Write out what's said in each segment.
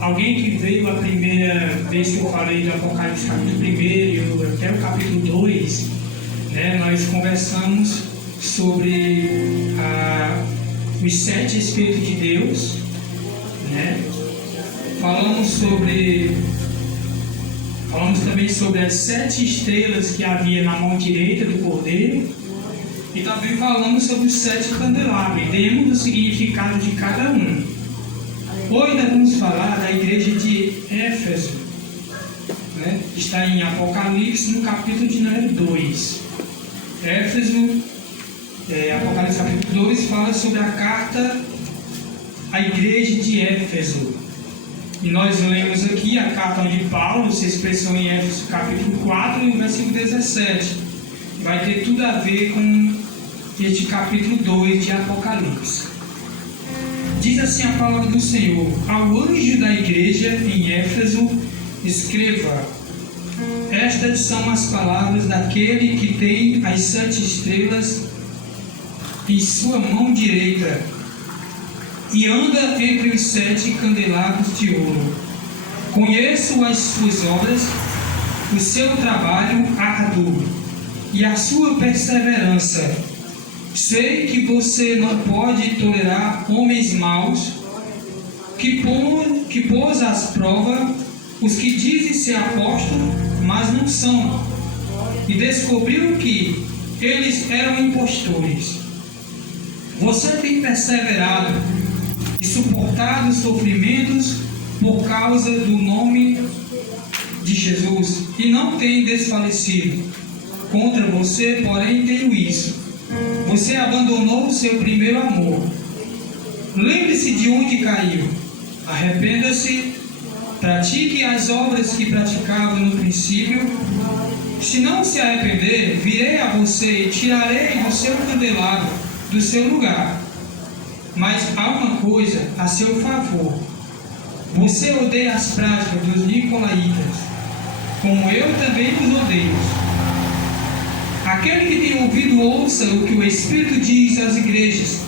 alguém que veio a primeira vez que eu falei do Apocalipse capítulo 1 e até o capítulo 2, né, nós conversamos sobre os 7 Espíritos de Deus, né? Falamos também sobre as 7 estrelas que havia na mão direita do Cordeiro, e também falamos sobre os 7 candelabros, e demos o significado de cada um. Hoje nós vamos falar da igreja de Éfeso, né? Está em Apocalipse, no capítulo de número 2. Éfeso, Apocalipse capítulo 2, fala sobre a carta à igreja de Éfeso. E nós lemos aqui a carta de Paulo, se expressou em Éfeso capítulo 4 e o versículo 17. Vai ter tudo a ver com este capítulo 2 de Apocalipse. Diz assim a palavra do Senhor: ao anjo da igreja em Éfeso, escreva: estas são as palavras daquele que tem as 7 estrelas em sua mão direita e anda entre os 7 candelabros de ouro. Conheço as suas obras, o seu trabalho árduo e a sua perseverança. Sei que você não pode tolerar homens maus, que pôs às provas os que dizem ser apóstolos, mas não são, e descobriu que eles eram impostores. Você tem perseverado e suportado sofrimentos por causa do nome de Jesus, e não tem desfalecido. Contra você, porém, tenho isso: você abandonou o seu primeiro amor. Lembre-se de onde caiu, arrependa-se, pratique as obras que praticava no princípio. Se não se arrepender, virei a você e tirarei o seu candelabro do seu lugar. Mas há uma coisa a seu favor: você odeia as práticas dos nicolaítas, como eu também os odeio. Aquele que tem ouvido, ouça o que o Espírito diz às igrejas.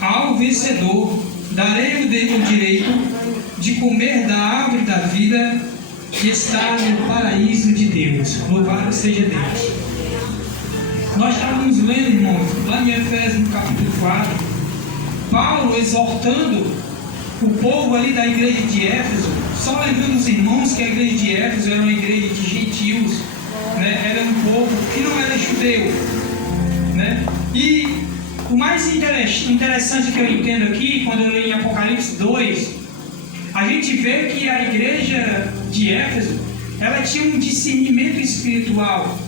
Ao vencedor darei o direito de comer da árvore da vida que está no paraíso de Deus. Louvado seja Deus. Nós estávamos lendo, irmãos, lá em Efésios, no capítulo 4, Paulo exortando o povo ali da igreja de Éfeso, só lembrando os irmãos que a igreja de Éfeso era uma igreja de gentios, né? Era um povo que não era judeu, né? E o mais interessante que eu entendo aqui, quando eu leio em Apocalipse 2, a gente vê que a igreja de Éfeso, ela tinha um discernimento espiritual.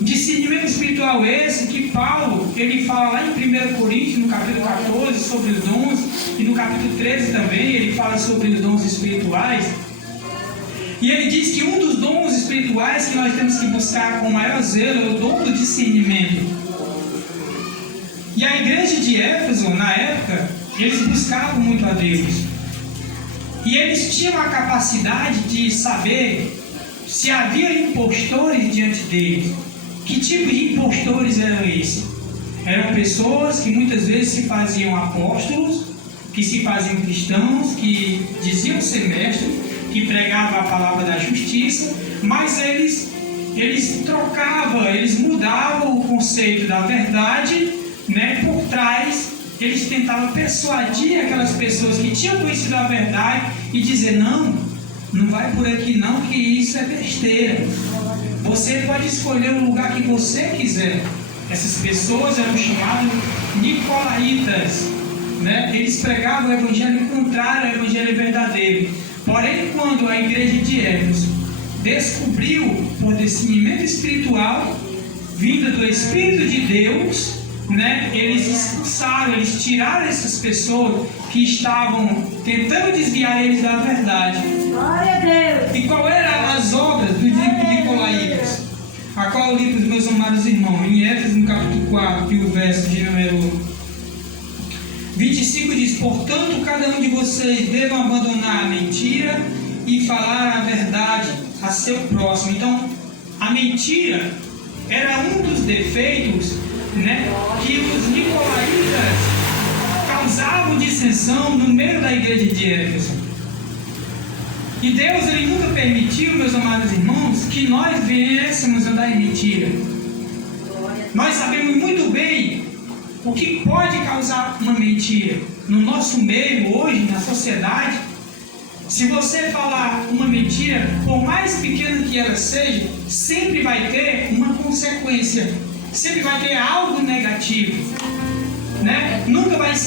Discernimento espiritual esse que Paulo, ele fala lá em 1 Coríntios, no capítulo 14, sobre os dons, e no capítulo 13 também, ele fala sobre os dons espirituais. E ele diz que um dos dons espirituais que nós temos que buscar com maior zelo é o dom do discernimento. E a igreja de Éfeso, na época, eles buscavam muito a Deus. E eles tinham a capacidade de saber se havia impostores diante deles. Que tipo de impostores eram esses? Eram pessoas que muitas vezes se faziam apóstolos, que se faziam cristãos, que diziam ser mestres, que pregavam a palavra da justiça, mas eles trocavam, eles mudavam o conceito da verdade, né, por trás. Eles tentavam persuadir aquelas pessoas que tinham conhecido a verdade e dizer: não vai por aqui não, que isso é besteira. Você pode escolher o lugar que você quiser. Essas pessoas eram chamadas nicolaítas, né? Eles pregavam o evangelho contrário ao evangelho verdadeiro. Porém, quando a igreja de Éfeso descobriu, por discernimento espiritual, vinda do Espírito de Deus, né, eles expulsaram, eles tiraram essas pessoas que estavam tentando desviar eles da verdade. Glória a Deus. E qual eram as obras dos nicolaítas? A qual eu li para os meus amados irmãos, em Éfeso, no capítulo 4, e o verso de número 25 diz: portanto, cada um de vocês deve abandonar a mentira e falar a verdade a seu próximo. Então, a mentira era um dos defeitos, né, que os nicolaítas causavam dissensão no meio da igreja de Éfeso. E Deus, Ele nunca permitiu, meus amados irmãos, que nós viéssemos andar em mentira. Nós sabemos muito bem o que pode causar uma mentira. No nosso meio, hoje, na sociedade, se você falar uma mentira, por mais pequena que ela seja, sempre vai ter uma consequência, sempre vai ter algo negativo, né?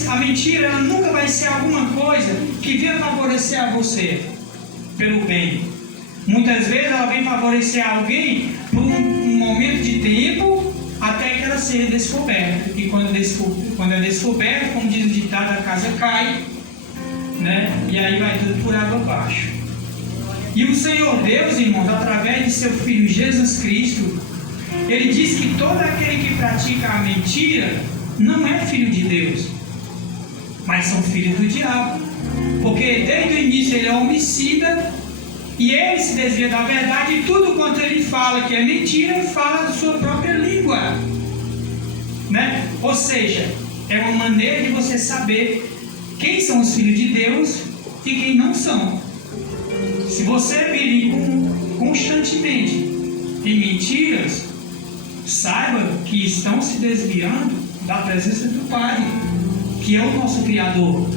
A mentira, ela nunca vai ser alguma coisa que venha favorecer a você pelo bem. Muitas vezes ela vem favorecer alguém por um momento de tempo, até que ela seja descoberta. E quando é descoberta, como diz o ditado, a casa cai, né? E aí vai tudo por água abaixo. E o Senhor Deus, irmãos, através de seu Filho Jesus Cristo, Ele diz que todo aquele que pratica a mentira não é filho de Deus, mas são filhos do diabo. Porque desde o início ele é homicida, e ele se desvia da verdade, e tudo quanto ele fala que é mentira, ele fala da sua própria língua, né? Ou seja, é uma maneira de você saber quem são os filhos de Deus e quem não são. Se você vive constantemente em mentiras, saiba que estão se desviando da presença do Pai, que é o nosso Criador.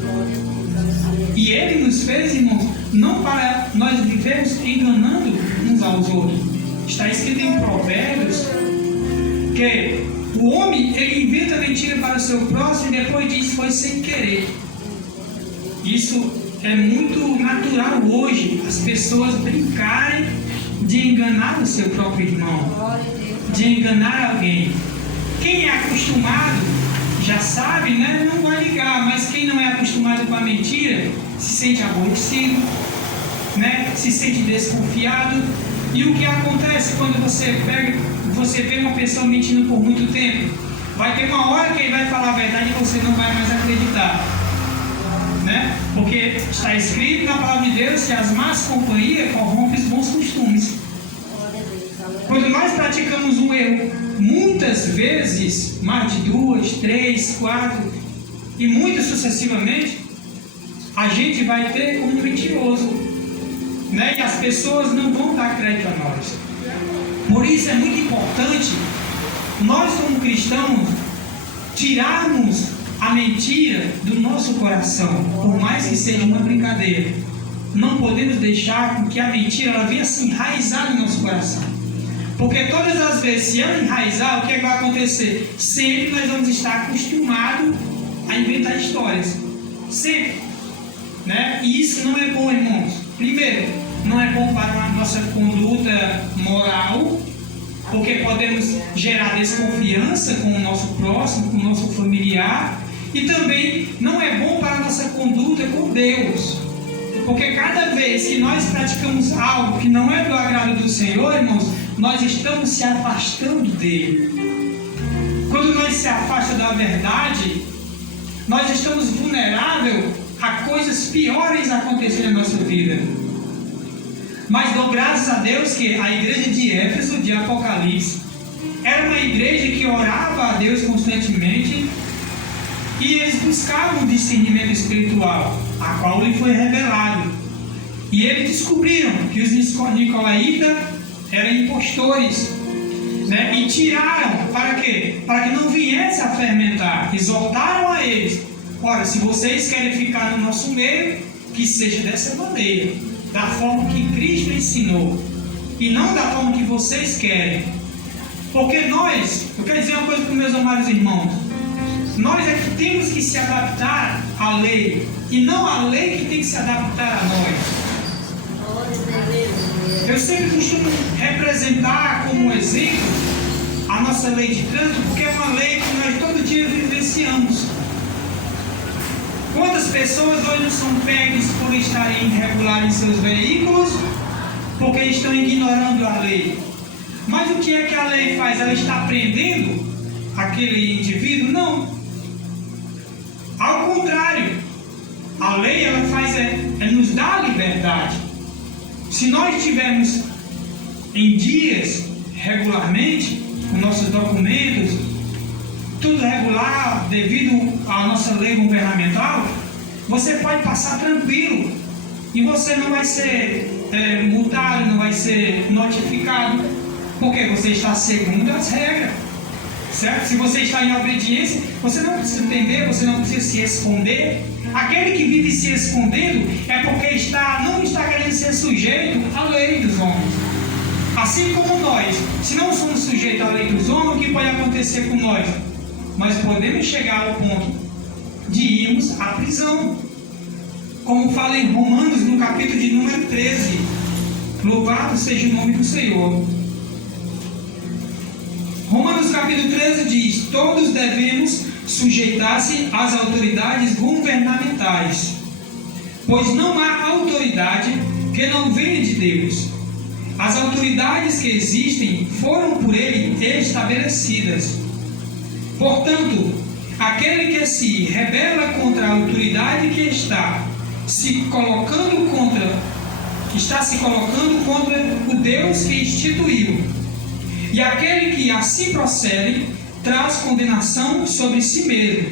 E Ele nos fez, irmãos, não para nós vivermos enganando uns aos outros. Está escrito em Provérbios que o homem, ele inventa mentira para o seu próximo e depois diz foi sem querer. Isso é muito natural hoje, as pessoas brincarem de enganar o seu próprio irmão, de enganar alguém. Quem é acostumado já sabe, né? Não vai ligar, mas quem não é acostumado com a mentira se sente aborrecido, né? Se sente desconfiado. E o que acontece quando você vê uma pessoa mentindo por muito tempo? Vai ter uma hora que ele vai falar a verdade e você não vai mais acreditar, né? Porque está escrito na palavra de Deus que as más companhias corrompem os bons costumes. Quando nós praticamos um erro, muitas vezes, mais de 2, 3, 4 e muito sucessivamente, a gente vai ter como mentiroso, né? E as pessoas não vão dar crédito a nós. Por isso é muito importante nós, como cristãos, tirarmos a mentira do nosso coração, por mais que seja uma brincadeira. Não podemos deixar que a mentira ela venha se enraizar no nosso coração. Porque todas as vezes, se ela enraizar, o que vai acontecer? Sempre nós vamos estar acostumados a inventar histórias. Sempre. Né? E isso não é bom, irmãos. Primeiro, não é bom para a nossa conduta moral, porque podemos gerar desconfiança com o nosso próximo, com o nosso familiar. E também não é bom para a nossa conduta com Deus. Porque cada vez que nós praticamos algo que não é do agrado do Senhor, irmãos, nós estamos se afastando dele. Quando nós se afastamos da verdade, nós estamos vulneráveis a coisas piores acontecerem na nossa vida. Mas dou graças a Deus que a igreja de Éfeso, de Apocalipse, era uma igreja que orava a Deus constantemente e eles buscavam o discernimento espiritual, a qual lhe foi revelado. E eles descobriram que os nicolaítas eram impostores, né? E tiraram, para quê? Para que não viesse a fermentar. Exortaram a eles: ora, se vocês querem ficar no nosso meio, que seja dessa maneira, da forma que Cristo ensinou, e não da forma que vocês querem. Porque eu quero dizer uma coisa para os meus amados irmãos: nós é que temos que se adaptar à lei, e não a lei que tem que se adaptar a nós. Eu sempre costumo representar como exemplo a nossa lei de trânsito, porque é uma lei que nós todo dia vivenciamos. Quantas pessoas hoje são pegas por estarem irregulares em seus veículos, porque estão ignorando a lei? Mas o que é que a lei faz? Ela está prendendo aquele indivíduo? Não. Ao contrário, a lei ela faz nos dá liberdade. Se nós estivermos em dias regularmente, com nossos documentos, tudo regular, devido à nossa lei governamental, você pode passar tranquilo. e você não vai ser multado, não vai ser notificado, porque você está segundo as regras, certo? Se você está em obediência, você não precisa entender, você não precisa se esconder. Aquele que vive se escondendo é porque não está querendo ser sujeito à lei dos homens. Assim como nós, se não somos sujeitos à lei dos homens, o que pode acontecer com nós? Nós podemos chegar ao ponto de irmos à prisão. Como fala em Romanos, no capítulo de número 13. Louvado seja o nome do Senhor. Romanos capítulo 13 diz: todos devemos sujeitar-se às autoridades governamentais, pois não há autoridade que não venha de Deus. As autoridades que existem foram por Ele estabelecidas. Portanto, aquele que se rebela contra a autoridade que está se colocando contra o Deus que instituiu. E aquele que assim procede traz condenação sobre si mesmo,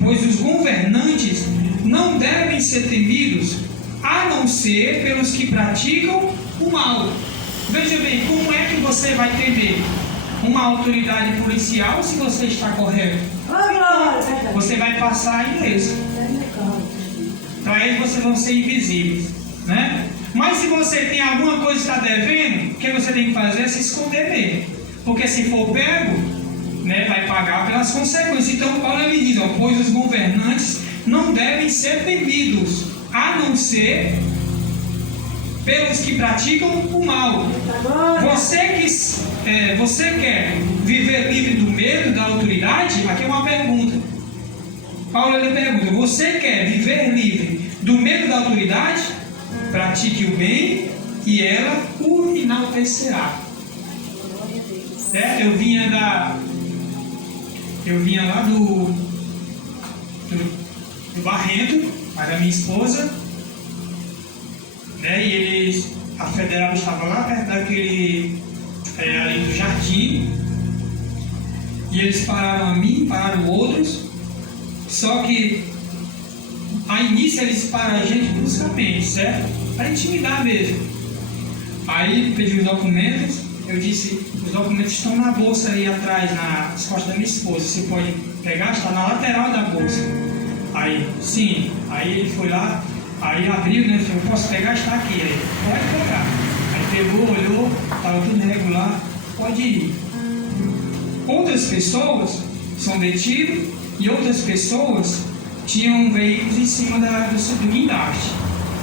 pois os governantes não devem ser temidos, a não ser pelos que praticam o mal. Veja bem, como é que você vai temer uma autoridade policial se você está correto? Você vai passar ileso. Para eles vocês vão ser invisíveis, né? Mas se você tem alguma coisa que está devendo, o que você tem que fazer é se esconder mesmo. Porque se for pego, né, vai pagar pelas consequências. Então Paulo ele diz, pois os governantes não devem ser temidos, a não ser pelos que praticam o mal. Você quer viver livre do medo da autoridade? Aqui é uma pergunta. Paulo ele pergunta, você quer viver livre do medo da autoridade? Pratique o bem e ela o enaltecerá. Eu vinha lá do Barreto, mas a minha esposa, né, e a federal estava lá perto daquele, ali do jardim, e eles pararam a mim, pararam outros, só que a início eles param a gente bruscamente, certo? Para intimidar mesmo. Aí pedi os documentos, eu disse, os documentos estão na bolsa aí atrás, nas costas da minha esposa, você pode pegar, está na lateral da bolsa. Aí, sim, aí ele foi lá, aí abriu, né, eu posso pegar, está aqui, aí, pode pegar. Aí pegou, olhou, estava tudo regular, pode ir. Outras pessoas são detidas e outras pessoas tinham veículos em cima do guindaste.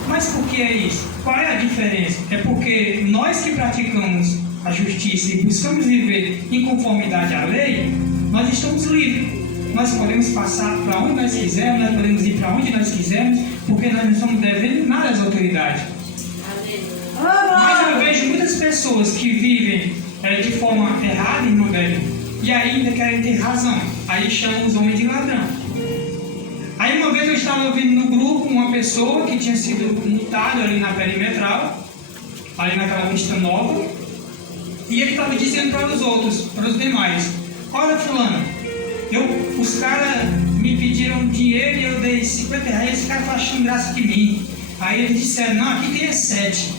Mas por que é isso? Qual é a diferença? É porque nós que praticamos a justiça e buscamos viver em conformidade à lei, nós estamos livres. Nós podemos passar para onde nós quisermos, nós podemos ir para onde nós quisermos, porque nós não estamos devendo nada às autoridades. Mas eu vejo muitas pessoas que vivem de forma errada, irmão velho, e ainda querem ter razão. Aí chamam os homens de ladrão. Aí uma vez eu estava ouvindo no grupo uma pessoa que tinha sido multada ali na perimetral, ali naquela pista nova, e ele estava dizendo para os outros, para os demais: olha fulano, os caras me pediram dinheiro e eu dei 50 reais, esse cara está achando graça de mim. Aí eles disseram, não, aqui tem 7.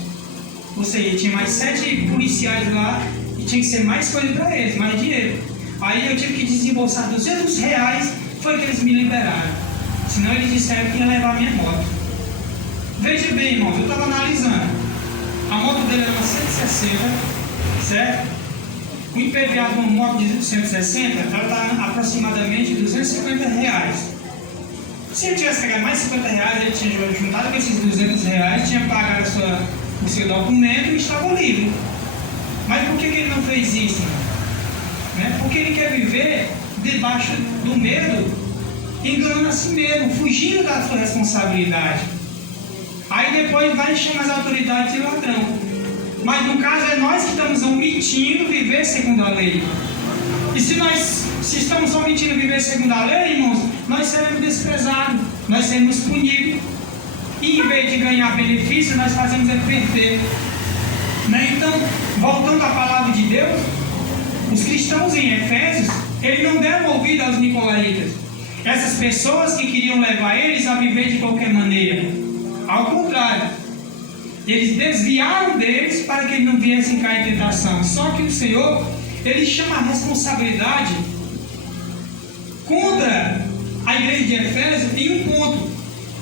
Ou seja, tinha mais 7 policiais lá e tinha que ser mais coisa para eles, mais dinheiro. Aí eu tive que desembolsar 200 reais, foi que eles me liberaram. Senão eles disseram que ia levar a minha moto. Veja bem, irmãos, eu estava analisando. A moto dele era uma 160, certo? O IPVA de uma moto de 160, ela está aproximadamente 250 reais. Se ele tivesse pegado mais 50 reais, ele tinha juntado com esses 200 reais, tinha pagado o seu documento e estava livre. Mas por que ele não fez isso? Né? Porque ele quer viver debaixo do medo, enganando a si mesmo, fugindo da sua responsabilidade. Aí depois vai chamar as autoridades de ladrão. Mas no caso é nós que estamos omitindo viver segundo a lei. E se estamos omitindo viver segundo a lei, irmãos, nós seremos desprezados, nós seremos punidos. E em vez de ganhar benefício, nós fazemos é perder. Né? Então, voltando à palavra de Deus, os cristãos em Efésios, eles não deram ouvido aos nicolaítas. Essas pessoas que queriam levar eles a viver de qualquer maneira. Ao contrário, Eles desviaram deles para que eles não viessem cair em tentação. Só que o Senhor, Ele chama a responsabilidade contra a igreja de Efésios em um ponto.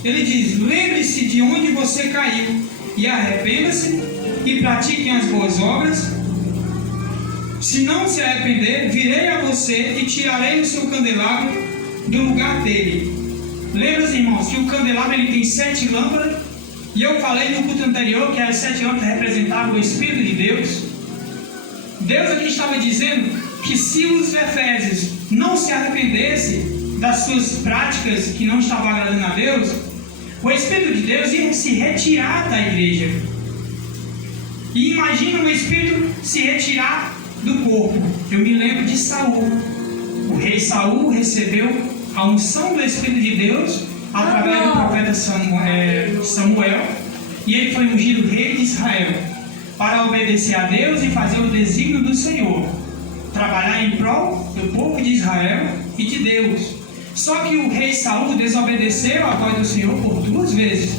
Ele diz: lembre-se de onde você caiu e arrependa-se e pratiquem as boas obras. Se não se arrepender, virei a você e tirarei o seu candelabro do lugar dele. Lembra, irmãos, que o candelabro ele tem 7 lâmpadas. E eu falei no culto anterior que as 7 lâmpadas representavam o Espírito de Deus. Deus aqui estava dizendo que se os efésios não se arrependessem das suas práticas que não estavam agradando a Deus, o Espírito de Deus ia se retirar da igreja. E imagina o Espírito se retirar do corpo. Eu me lembro de Saul. O rei Saul recebeu a unção do Espírito de Deus através do profeta Samuel, e ele foi ungido rei de Israel para obedecer a Deus e fazer o desígnio do Senhor, trabalhar em prol do povo de Israel e de Deus. Só que o rei Saul desobedeceu a voz do Senhor por 2 vezes.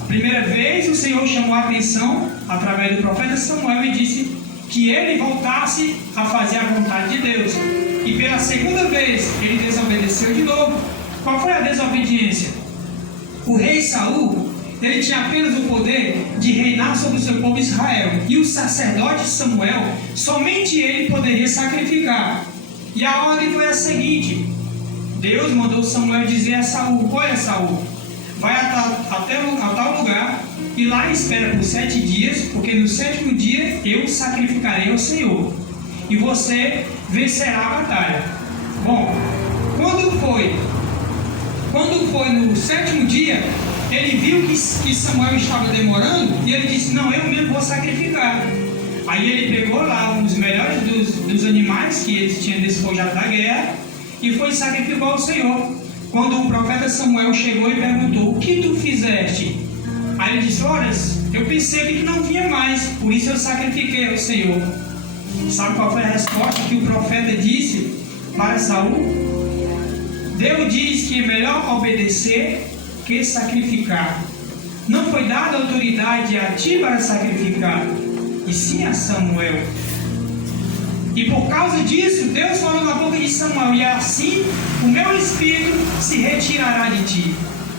A primeira vez o Senhor chamou a atenção através do profeta Samuel e disse que ele voltasse a fazer a vontade de Deus. E pela segunda vez ele desobedeceu de novo. Qual foi a desobediência? O rei Saul, ele tinha apenas o poder de reinar sobre o seu povo Israel. E o sacerdote Samuel, somente ele poderia sacrificar. E a ordem foi a seguinte: Deus mandou Samuel dizer a Saul: olha, Saul, vai a tal lugar e lá espera por 7 dias, porque no 7º dia eu sacrificarei ao Senhor e você vencerá a batalha. Bom, quando foi no 7º dia, ele viu que Samuel estava demorando e ele disse: não, eu mesmo vou sacrificar. Aí ele pegou lá um dos melhores dos animais que eles tinham despojado da guerra e foi sacrificar ao Senhor. Quando o profeta Samuel chegou e perguntou: o que tu fizeste? Aí ele disse: olha, eu pensei que não vinha mais, por isso eu sacrifiquei ao Senhor. Sabe qual foi a resposta que o profeta disse para Saul? Deus diz que é melhor obedecer que sacrificar. Não foi dada autoridade a ti para sacrificar, e sim a Samuel. E por causa disso, Deus falou na boca de Samuel: e assim o meu Espírito se retirará de ti.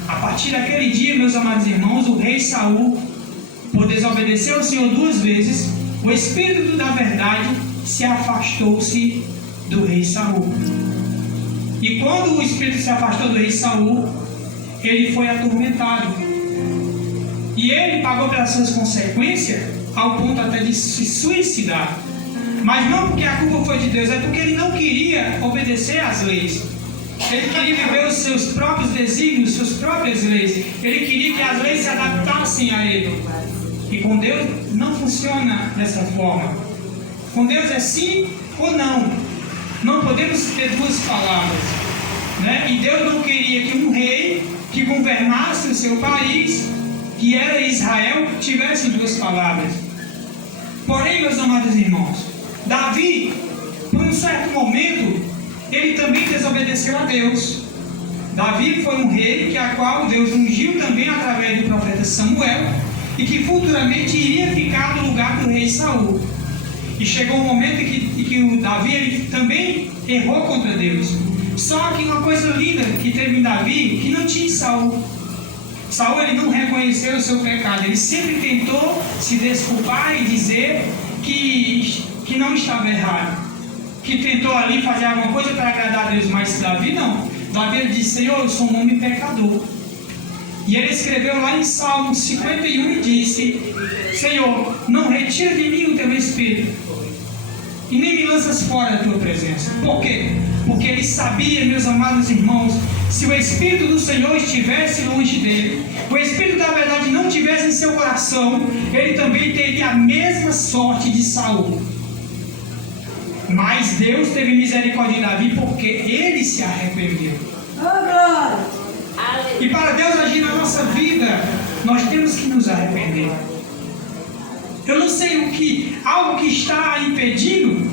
A partir daquele dia, meus amados irmãos, o rei Saul, por desobedecer ao Senhor 2 vezes, o Espírito da verdade se afastou-se do rei Saul. E quando o Espírito se afastou do rei Saul, ele foi atormentado. E ele pagou pelas suas consequências, ao ponto até de se suicidar. Mas não porque a culpa foi de Deus, é porque ele não queria obedecer às leis. Ele queria viver os seus próprios desígnios, suas próprias leis. Ele queria que as leis se adaptassem a ele. E com Deus não funciona dessa forma. Com Deus é sim ou não. Não podemos ter 2 palavras, né? E Deus não queria que um rei que governasse o seu país, que era Israel, tivesse 2 palavras. Porém, meus amados irmãos, Davi, por um certo momento, ele também desobedeceu a Deus. Davi foi um rei a qual Deus ungiu também através do profeta Samuel e que futuramente iria ficar no lugar do rei Saul. E chegou um momento em que o Davi ele também errou contra Deus. Só que uma coisa linda que teve em Davi, que não tinha em Saul. Saul ele não reconheceu o seu pecado. Ele sempre tentou se desculpar e dizer que não estava errado. Que tentou ali fazer alguma coisa para agradar a Deus. Mas Davi não. Davi ele disse: Senhor, eu sou um homem pecador. E ele escreveu lá em Salmo 51 e disse: Senhor, não retira de mim o teu Espírito e nem me lanças fora da tua presença. Por quê? Porque ele sabia, meus amados irmãos, se o Espírito do Senhor estivesse longe dele, o Espírito da verdade não estivesse em seu coração, ele também teria a mesma sorte de Saul. Mas Deus teve misericórdia de Davi porque ele se arrependeu. E para Deus agir na nossa vida, nós temos que nos arrepender. Eu não sei algo que está impedindo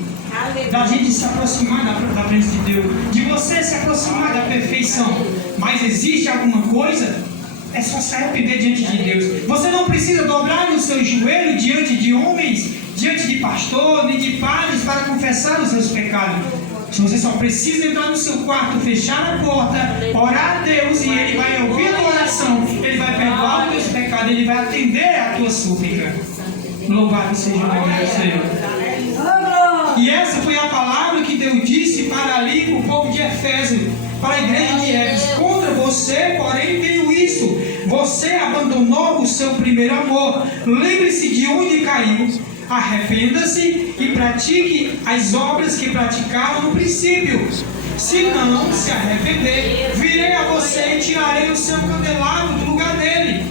da gente se aproximar da presença de Deus, de você se aproximar da perfeição. Mas existe alguma coisa? é só se arrepender diante de Deus. Você não precisa dobrar o seu joelho diante de homens, diante de pastor, nem de padres para confessar os seus pecados. Você só precisa entrar no seu quarto, fechar a porta, orar a Deus e Ele vai ouvir a tua oração, Ele vai perdoar os teus pecados, Ele vai atender a tua súplica. Louvado seja o nome do Senhor. E essa foi a palavra que Deus disse para ali, para o povo de Efésio, para a igreja de Éfeso: contra você, porém, tenho isso: você abandonou o seu primeiro amor. Lembre-se de onde caiu, arrependa-se e pratique as obras que praticaram no princípio. Se não se arrepender, virei a você e tirarei o seu candelabro do lugar dele.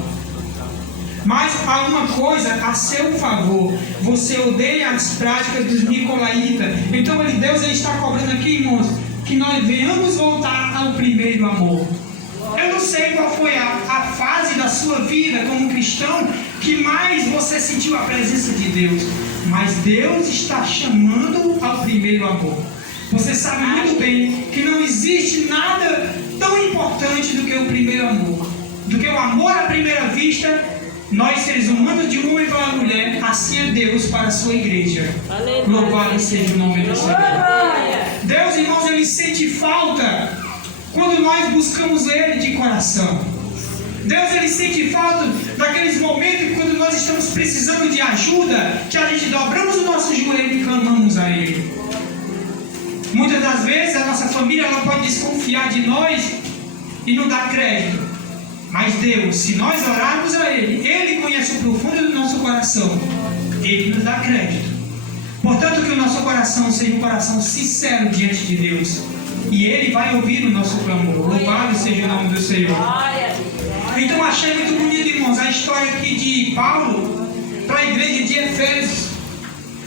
Mas há uma coisa a seu favor: você odeia as práticas dos nicolaítas. Então Deus está cobrando aqui, irmãos, que nós venhamos voltar ao primeiro amor. Eu não sei qual foi a fase da sua vida como cristão que mais você sentiu a presença de Deus, mas Deus está chamando ao primeiro amor. Você sabe muito bem que não existe nada tão importante do que o primeiro amor, do que o amor à primeira vista. Nós, seres humanos, de um homem para uma mulher, assim é Deus para a sua igreja. Louvado seja o nome do Senhor. Deus, irmãos, Ele sente falta quando nós buscamos Ele de coração. Deus, Ele sente falta daqueles momentos quando nós estamos precisando de ajuda, que a gente dobramos o nosso joelho e clamamos a Ele. Muitas das vezes a nossa família ela pode desconfiar de nós e não dar crédito. Mas Deus, se nós orarmos a Ele, Ele conhece o profundo do nosso coração, Ele nos dá crédito. Portanto, que o nosso coração seja um coração sincero diante de Deus, e Ele vai ouvir o nosso clamor. Louvado seja o nome do Senhor. Então, achei muito bonito, irmãos, a história aqui de Paulo para a igreja de Efésios.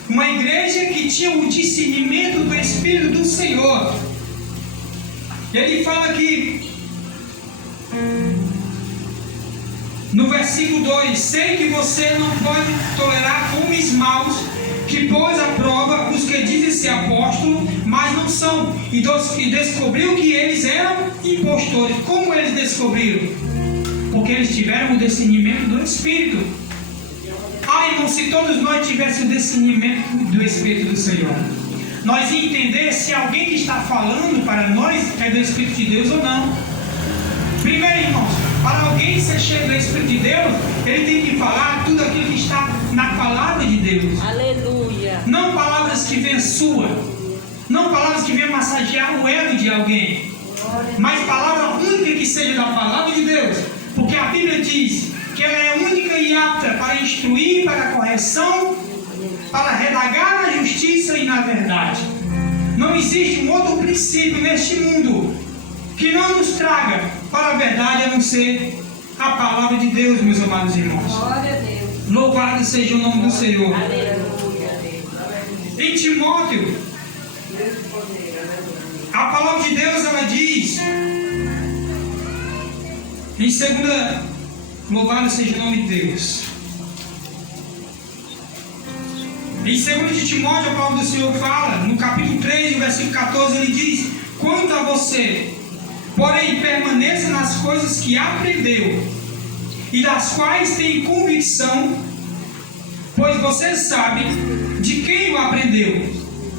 Uma igreja que tinha o discernimento do Espírito do Senhor. Ele fala que no versículo 2: sei que você não pode tolerar homens maus, que pôs à prova os que dizem ser apóstolos, mas não são, e descobriu que eles eram impostores. Como eles descobriram? Porque eles tiveram o discernimento do Espírito. Irmão, se todos nós tivéssemos o discernimento do Espírito do Senhor, nós ia entender se alguém que está falando para nós é do Espírito de Deus ou não. Primeiro, irmãos, para alguém ser cheio do Espírito de Deus, ele tem que falar tudo aquilo que está na palavra de Deus. Aleluia. Não palavras que vêm sua, não palavras que vêm massagear o ego de alguém, mas palavra única que seja da palavra de Deus, porque a Bíblia diz que ela é única e apta para instruir, para a correção, para redagar na justiça e na verdade. Não existe um outro princípio neste mundo que não nos traga para a verdade, a não ser a palavra de Deus, meus amados irmãos. Glória a Deus. Louvado seja o nome do Senhor. Aleluia. Em Timóteo, a palavra de Deus, ela diz em 2, louvado seja o nome de Deus. Em 2 de Timóteo, a palavra do Senhor fala, no capítulo 3, no versículo 14, ele diz: quanto a você, porém, permaneça nas coisas que aprendeu e das quais tem convicção, pois você sabe de quem o aprendeu,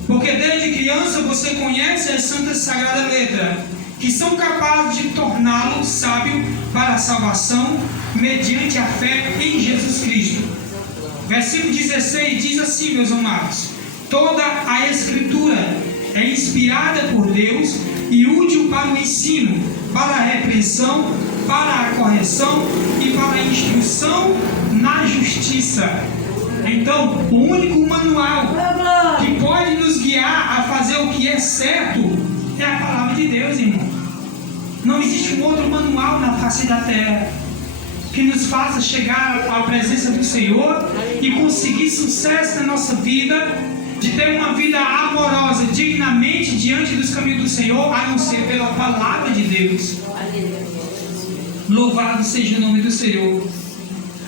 porque desde criança você conhece as santas sagradas letras, que são capazes de torná-lo sábio para a salvação mediante a fé em Jesus Cristo. Versículo 16 diz assim, meus amados: toda a Escritura é inspirada por Deus e útil para o ensino, para a repreensão, para a correção e para a instrução na justiça. Então, o único manual que pode nos guiar a fazer o que é certo é a palavra de Deus, irmão. Não existe um outro manual na face da terra que nos faça chegar à presença do Senhor e conseguir sucesso na nossa vida, de ter uma vida amorosa, dignamente diante dos caminhos do Senhor, a não ser pela palavra de Deus. Louvado seja o nome do Senhor.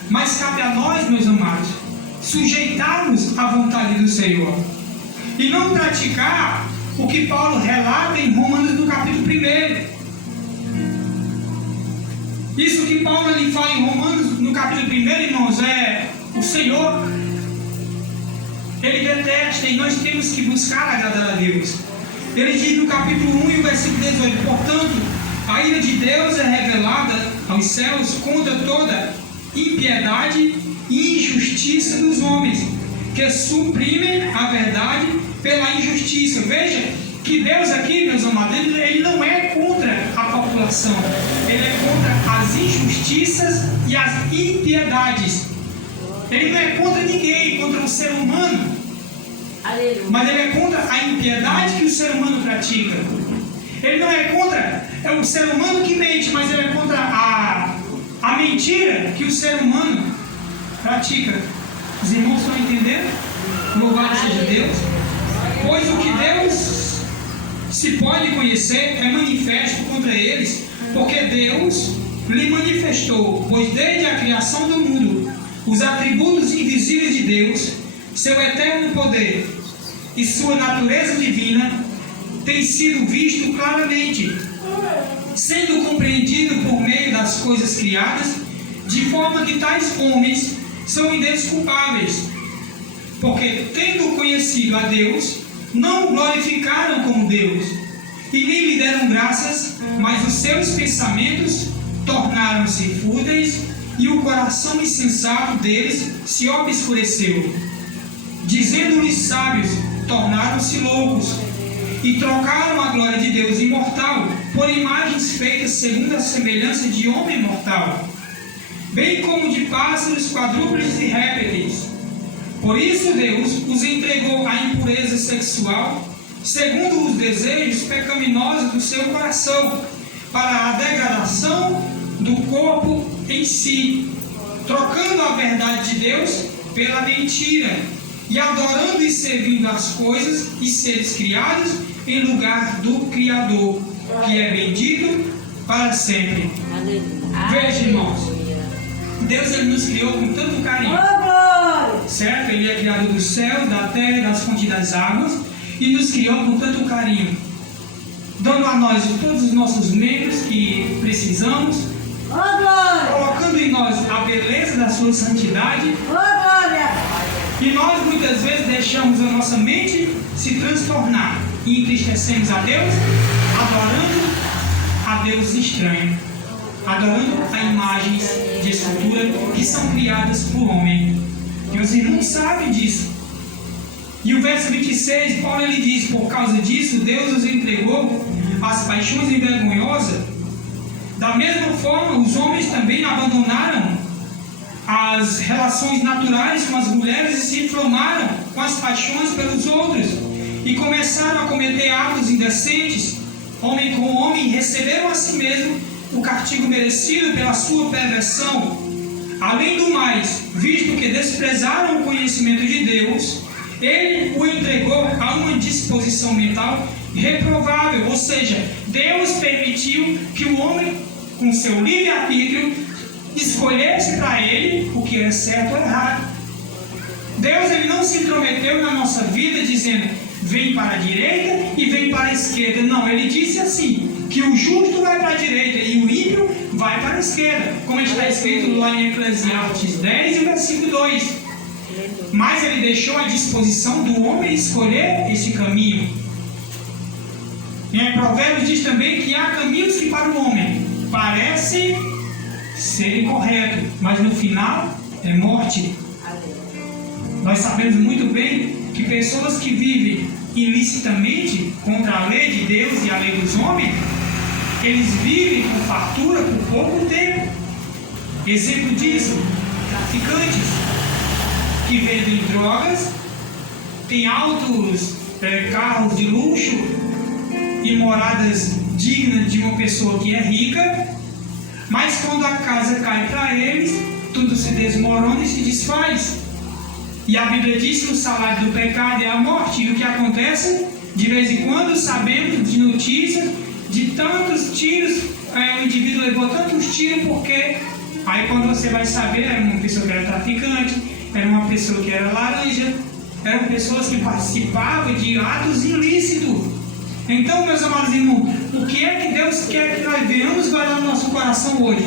Mas cabe a nós, meus amados, sujeitarmos à vontade do Senhor e não praticar o que Paulo relata em Romanos no capítulo 1. Isso que Paulo ele fala em Romanos, no capítulo 1, irmãos, é o Senhor, Ele detesta e nós temos que buscar agradar a Deus. Ele diz no capítulo 1 e o versículo 18: portanto, a ira de Deus é revelada aos céus contra toda impiedade e injustiça dos homens, que suprimem a verdade pela injustiça. Veja que Deus aqui, meus amados, ele não é contra a população, ele é contra as injustiças e as impiedades. Ele não é contra ninguém, contra o ser humano. Aleluia. Mas ele é contra a impiedade que o ser humano pratica. Ele não é contra o ser humano que mente, mas ele é contra a mentira que o ser humano pratica. Os irmãos estão entendendo? Louvado seja Deus. Pois o que Deus se pode conhecer é manifesto contra eles, porque Deus lhe manifestou, pois desde a criação do mundo, os atributos invisíveis de Deus, seu eterno poder e sua natureza divina, tem sido visto claramente, sendo compreendido por meio das coisas criadas, de forma que tais homens são indesculpáveis, porque, tendo conhecido a Deus, não o glorificaram como Deus, e nem lhe deram graças, mas os seus pensamentos tornaram-se fúteis, e o coração insensato deles se obscureceu. Dizendo-lhes sábios, tornaram-se loucos, e trocaram a glória de Deus imortal por imagens feitas segundo a semelhança de homem mortal, bem como de pássaros, quadrúpedes e répteis. Por isso Deus os entregou à impureza sexual, segundo os desejos pecaminosos do seu coração, para a degradação do corpo em si, trocando a verdade de Deus pela mentira, e adorando e servindo as coisas e seres criados em lugar do Criador, que é bendito para sempre. Veja, irmãos, Deus ele nos criou com tanto carinho, certo? Ele é criador dos céus, da terra e das fontes das águas, e nos criou com tanto carinho, dando a nós todos os nossos membros que precisamos, colocando em nós a beleza da sua santidade. E nós muitas vezes deixamos a nossa mente se transtornar e entristecemos a Deus, adorando a Deus estranho, adorando a imagens de escultura que são criadas por homem. E os irmãos sabem disso. E o verso 26, Paulo ele diz: por causa disso, Deus os entregou às paixões envergonhosas. Da mesma forma, os homens também abandonaram as relações naturais com as mulheres e se inflamaram com as paixões pelos outros, e começaram a cometer atos indecentes, homem com homem, e receberam a si mesmo o castigo merecido pela sua perversão. Além do mais, visto que desprezaram o conhecimento de Deus, ele o entregou a uma disposição mental reprovável, ou seja, Deus permitiu que o homem, com seu livre-arbítrio, escolhesse para ele o que era certo ou errado. Deus ele não se intrometeu na nossa vida dizendo: vem para a direita e vem para a esquerda. Não, ele disse assim, que o justo vai para a direita e o ímpio vai para a esquerda, como está escrito lá em Eclesiastes 10 e versículo 2. Mas ele deixou à disposição do homem escolher esse caminho. Em Provérbios diz também que há caminhos que para o homem parecem serem corretos, mas no final é morte. Nós sabemos muito bem que pessoas que vivem ilicitamente contra a lei de Deus e a lei dos homens, eles vivem com fartura por pouco tempo. Exemplo disso, traficantes que vendem drogas, têm altos carros de luxo e moradas dignas de uma pessoa que é rica, mas quando a casa cai para eles, tudo se desmorona e se desfaz. E a Bíblia diz que o salário do pecado é a morte. E o que acontece? De vez em quando sabemos de notícias de tantos tiros, o indivíduo levou tantos tiros porque aí quando você vai saber, era uma pessoa que era traficante, era uma pessoa que era laranja, eram pessoas que participavam de atos ilícitos. Então, meus amados irmãos, o que é que Deus quer que nós venhamos guardar no nosso coração hoje?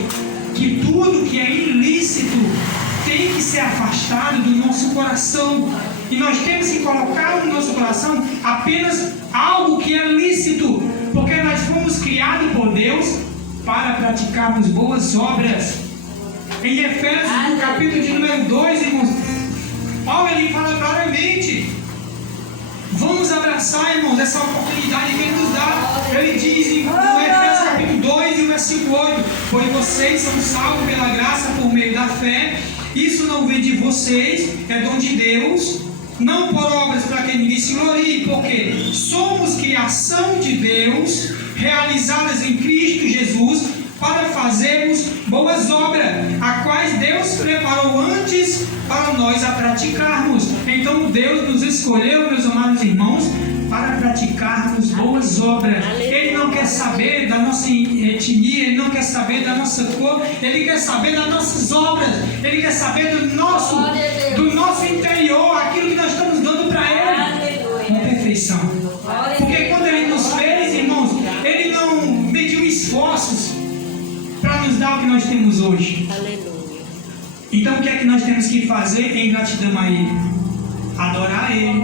que tudo que é ilícito tem que ser afastado do nosso coração. E nós temos que colocar no nosso coração apenas algo que é lícito, porque nós fomos criados por Deus para praticarmos boas obras. Em Efésios, no capítulo de número 2, irmãos, Paulo ele fala claramente: vamos abraçar, irmãos, essa oportunidade que ele nos dá. Ele diz em Efésios capítulo 2 e o versículo 8: pois vocês são salvos pela graça por meio da fé. Isso não vem de vocês, é dom de Deus, não por obras para que ninguém se glorie, porque somos criação de Deus, realizadas em Cristo Jesus, para fazermos boas obras, as quais Deus preparou antes para nós a praticarmos. Então Deus nos escolheu, meus amados irmãos, para praticarmos boas obras. Ele não quer saber da nossa etnia, Ele não quer saber da nossa cor, Ele quer saber das nossas obras, Ele quer saber do nosso interior, aquilo que nós estamos dando para Ele, com perfeição. Porque quando Ele nos fez, irmãos, Ele não mediu esforços para nos dar o que nós temos hoje. Então o que é que nós temos que fazer em gratidão a Ele? Adorar a Ele,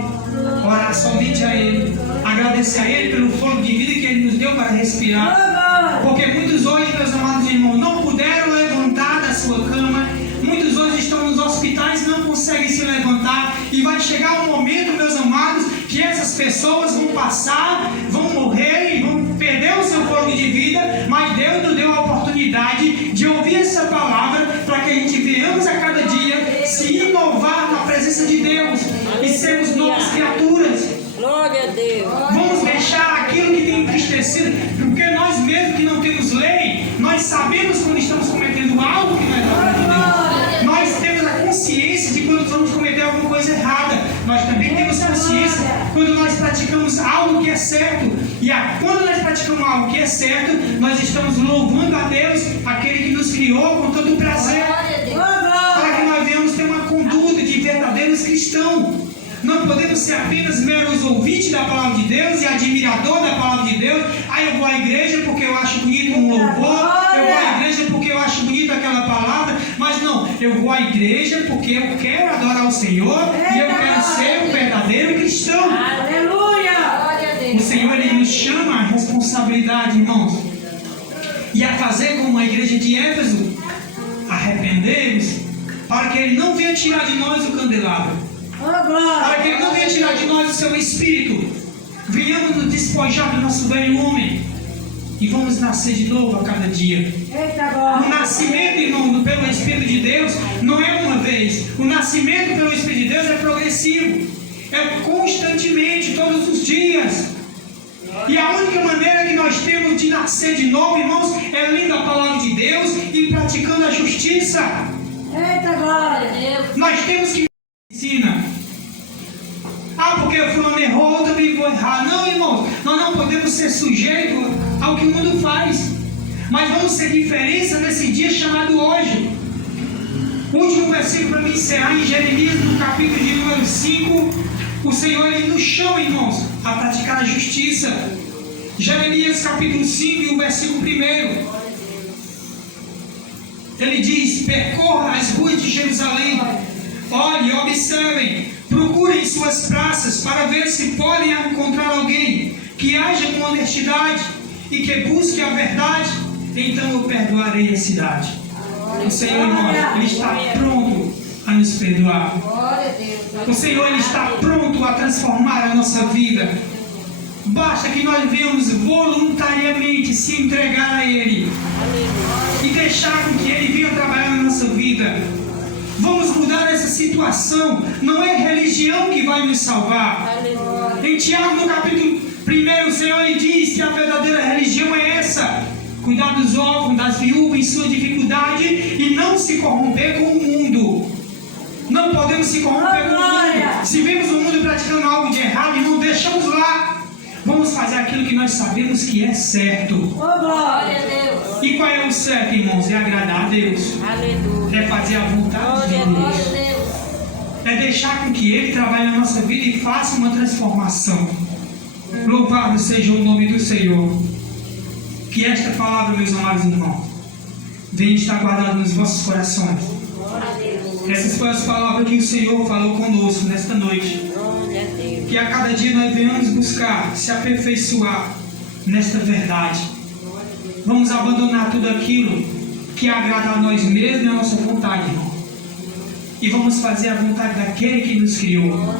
orar somente a Ele, agradecer a Ele pelo fôlego de vida que Ele nos deu para respirar. Porque muitos hoje, meus amados irmãos, não puderam levantar da sua cama. Muitos hoje estão nos hospitais e não conseguem se levantar. E vai chegar um momento, meus amados, que essas pessoas vão passar, vão morrer e vão perder o seu fôlego de vida. Mas Deus nos deu a oportunidade de ouvir essa palavra para que a gente venhamos a cada dia se inovar na presença de Deus e sermos novas criaturas. Glória a Deus. Vamos deixar aquilo que tem entristecido, porque nós mesmos que não temos lei, nós sabemos quando estamos cometendo algo que não é da de Deus. Nós temos a consciência de quando vamos cometer alguma coisa errada. Nós também temos consciência quando nós praticamos algo que é certo. E quando nós praticamos algo que é certo, nós estamos louvando a Deus, aquele que nos criou com todo prazer, para que nós venhamos ter uma conduta de verdadeiros cristãos. Não podemos ser apenas meros ouvintes da palavra de Deus e admirador da palavra de Deus. Eu vou à igreja porque eu acho bonito um louvor, eu vou à igreja porque eu acho bonito aquela palavra. Mas não, eu vou à igreja porque eu quero adorar o Senhor e eu quero ser um verdadeiro cristão. Aleluia! O Senhor ele nos chama à responsabilidade, irmãos, e a fazer como a igreja de Éfeso, arrepender-nos, para que Ele não venha tirar de nós o candelabro, para que Ele não venha tirar de nós o seu espírito. Venhamos nos despojar do nosso velho homem e vamos nascer de novo a cada dia. O nascimento, irmão, pelo Espírito de Deus não é uma vez. O nascimento pelo Espírito de Deus é progressivo, é constantemente, todos os dias. E a única maneira que nós temos de nascer de novo, irmãos, é lendo a palavra de Deus e praticando a justiça. Nós temos que ensina. Porque o fulano errou, eu também vou errar. Não, irmãos, nós não podemos ser sujeitos ao que o mundo faz. Mas vamos ser diferença nesse dia chamado hoje. O último versículo para me encerrar em Jeremias, no capítulo de número 5. O Senhor ele nos chama, irmãos, a praticar a justiça. Jeremias capítulo 5 e o versículo 1. Ele diz: percorra as ruas de Jerusalém, olhem e observem, procurem suas praças para ver se podem encontrar alguém que haja com honestidade e que busque a verdade, então eu perdoarei a cidade. O Senhor, irmãos, Ele está pronto a nos perdoar. O Senhor ele está pronto a transformar a nossa vida. Basta que nós venhamos voluntariamente se entregar a Ele e deixar com que Ele venha trabalhar na nossa vida. Vamos mudar essa situação. Não é religião que vai nos salvar. Em Tiago, no capítulo 1, o Senhor ele diz que a verdadeira religião é essa: cuidar dos órfãos, das viúvas em sua dificuldade e não se corromper com o mundo. Não podemos se corromper com o mundo. Se vemos o mundo praticando algo de errado, não deixamos lá. Vamos fazer aquilo que nós sabemos que é certo. Glória a Deus. E qual é o certo, irmãos? É agradar a Deus. Aleluia. É fazer a vontade de Glória a Deus. Deus. É deixar com que Ele trabalhe na nossa vida e faça uma transformação. Louvado seja o nome do Senhor. Que esta palavra, meus amados irmãos, venha estar guardado nos vossos corações. Essas foram as palavras que o Senhor falou conosco nesta noite. Que a cada dia nós venhamos buscar se aperfeiçoar nesta verdade. Vamos abandonar tudo aquilo que agrada a nós mesmos e a nossa vontade, irmão. E vamos fazer a vontade daquele que nos criou.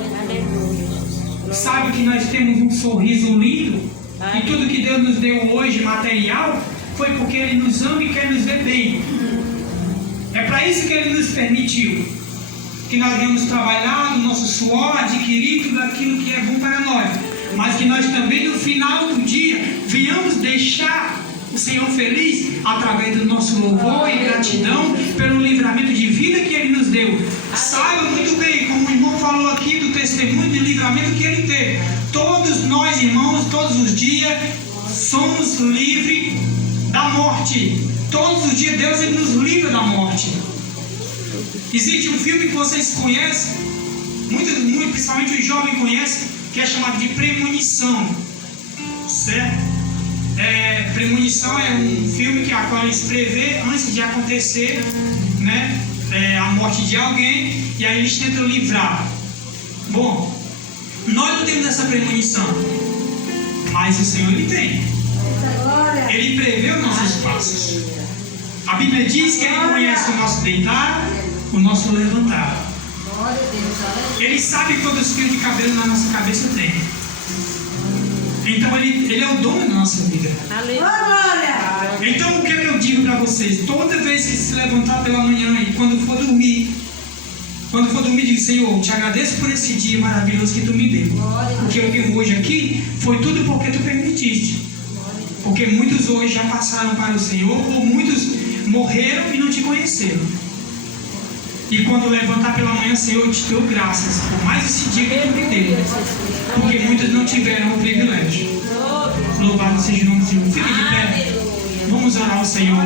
Sabe que nós temos um sorriso lindo, e tudo que Deus nos deu hoje, material, foi porque Ele nos ama e quer nos ver bem. É para isso que Ele nos permitiu, que nós venhamos trabalhar no nosso suor, adquirir tudo aquilo que é bom para nós, mas que nós também no final do dia venhamos deixar o Senhor feliz através do nosso louvor e gratidão pelo livramento de vida que Ele nos deu. Saiba muito bem, como o irmão falou aqui, do testemunho de livramento que ele teve. Todos nós, irmãos, todos os dias somos livres da morte. Todos os dias Deus Ele nos livra da morte. Existe um filme que vocês conhecem, muito, principalmente os jovens conhecem, que é chamado de Premonição, certo? Premonição é um filme que a qual eles prevê antes de acontecer, né, a morte de alguém, e aí eles tentam livrar. Bom, nós não temos essa premonição, mas o Senhor Ele tem. Ele prevê os nossos passos. A Bíblia diz que Ele conhece o nosso deitar, o nosso levantar. Ele sabe quantos fios de cabelo na nossa cabeça tem. Então Ele é o dono da nossa vida. Então o que eu digo para vocês? Toda vez que se levantar pela manhã e quando for dormir, diga: Senhor, te agradeço por esse dia maravilhoso que Tu me deu. O que eu vivo hoje aqui foi tudo porque Tu permitiste. Porque muitos hoje já passaram para o Senhor, ou muitos morreram e não Te conheceram. E quando levantar pela manhã, Senhor, eu Te dou graças por mais esse dia que Tu me deu. Porque muitos não tiveram o privilégio. Louvado seja o nome do Senhor. Fique de pé. Vamos orar ao Senhor.